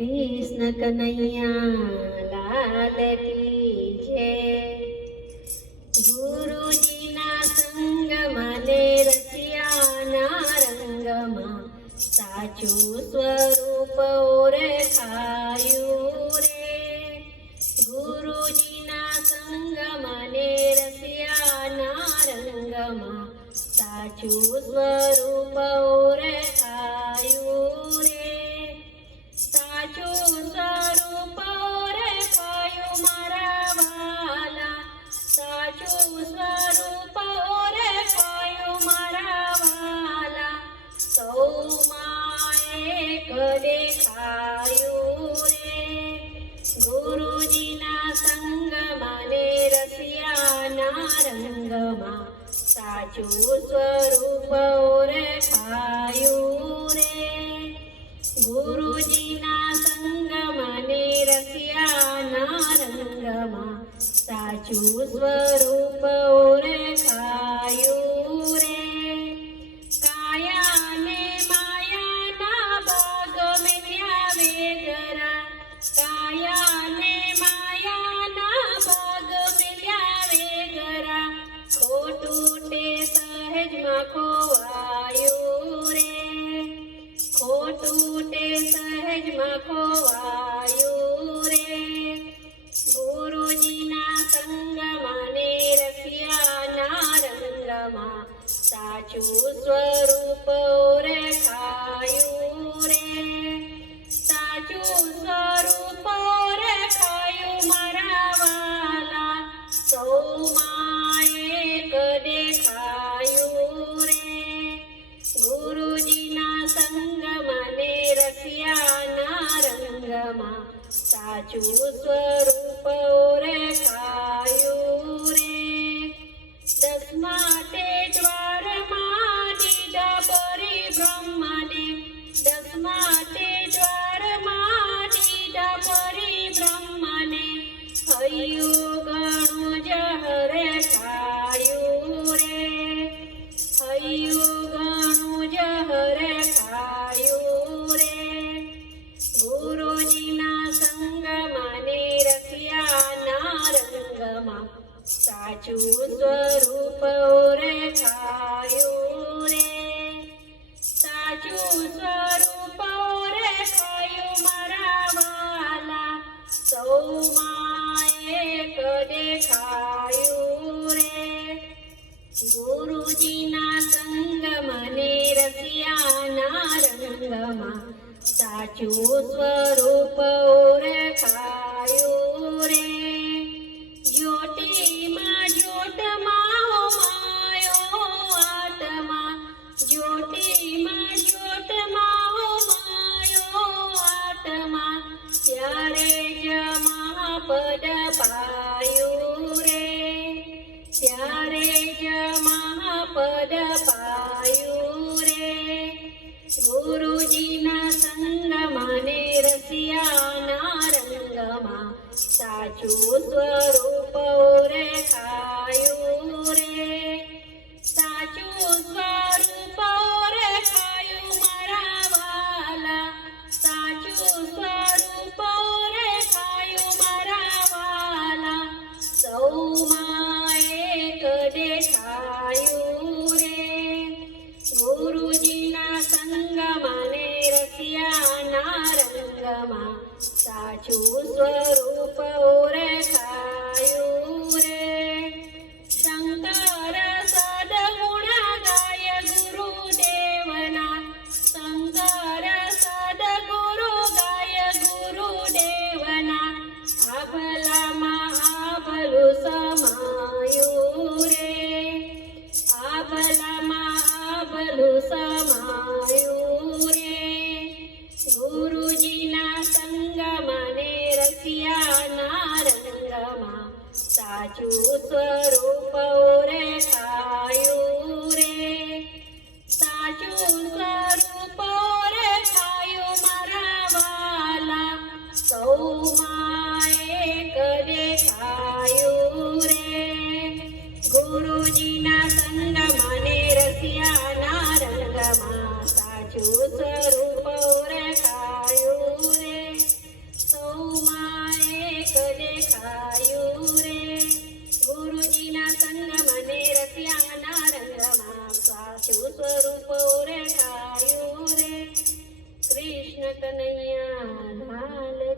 कृष्ण कन्हैया लाल की जय। गुरुजीना संग माने रसियाना रंगमा साचू स्वरूप ओळखाયું रे। गुरुजीना संग माने रसियाना रंगमा साचू स्वरूप ओळखाયું रे। साचू स्वरूप ओळखाયું मारा वाला, साचू स्वरूप ओळखाયું मारा वाला। सौ एक देखाયું रे। गुरुजीना संग माने रसियाना रंगमा साचू स्वरूप ओळखाયું रे। गुरुजीना संग माने रसियाना रंगमा साचू स्वरूप ओळखाયું रे। कायाने मायाना भाग मेल्या वेगरा, कायाने मायाना भाग मेल्या वेगरा। खोटूटे सहजમાં ખોવાયું રે, खोटूटे सहजમાં ખોવાયું રે। गुरुजीना संग माने रसियाना रंगमा साचू स्वरूप ओळखाયું रे। साचू स्वरूप ओळखाયું मारा वाला, સૌમાં એક દેખાયું રે। ગુરુજીના સંગ માને રસિયાના રંગમાં સાચું સ્વરૂપ ઓળખાયું રે। દસમા તે દ્વારમાં દીધા પરિબ્રહ્મને, દસમા તે દ્વારમાં દીધા પરિબ્રહ્મને। હૈયું ઘણું જહર ખાયું રે, હૈયું ઘણું જહર ખાયું રે। ગુરુજીના સંગ માને રસિયાના રંગમાં સાચું સ્વરૂપ ઓળખાયું રે। સાચું સ્વરૂપ ઓળખાયું મારા વાલા, સૌમાં એક દેખાયું રે। ગુરુજીના સંગ માને રસિયાના રંગમાં સાચું સ્વરૂપ ઓળખાયું રે। જ્યોતિમાં જ્યોતમાં હોમાયો આત્મા, જ્યોતિમાં જ્યોતમાં હોમાયો આત્મા। ત્યારે જ મહાપદ પાયું રે, ત્યારે જ મહાપદ પાયું રે। ગુરુજીના સંગ માને રસિયાના રંગમાં સાચું સ્વરૂપ ઓળખાયું રે। સાચું સ્વરૂપ ઓળખાયું મારા વાલા, સાચું સ્વરૂપ ઓળખાયું મારા વાલા। સૌમાં એક દેખાયું રે। ગુરુજીના સંગ માને રસિયાના રંગમાં સાચું સ્વરૂપ ઓળખાયું રે। શંકર સદગુણ ગાય ગુરુદેવના, શંકર સદગુરુ ગાય ગુરુદેવના। આભલામાં આભલું સમાયું રે, આભલામાં આભલું સમાયું રે। ગુરુજીના સંગ માને રસિયાના રંગમાં સાચું સ્વરૂપ ઓળખાયું રે। સાચું સ્વરૂપ ઓળખાયું મારા વાલા, સૌમાં એક દેખાયું રે। ગુરુજીના સંગ માને રસિયાના રંગમાં સાચું સ્વરૂપ ઓળખાયું રે। ઓળખાયું રે ગુરુજીના સંગ મને રસિયાના રંગમાં સાચું સ્વરૂપ ઓળખાયું રે કૃષ્ણ કનૈયા લાલ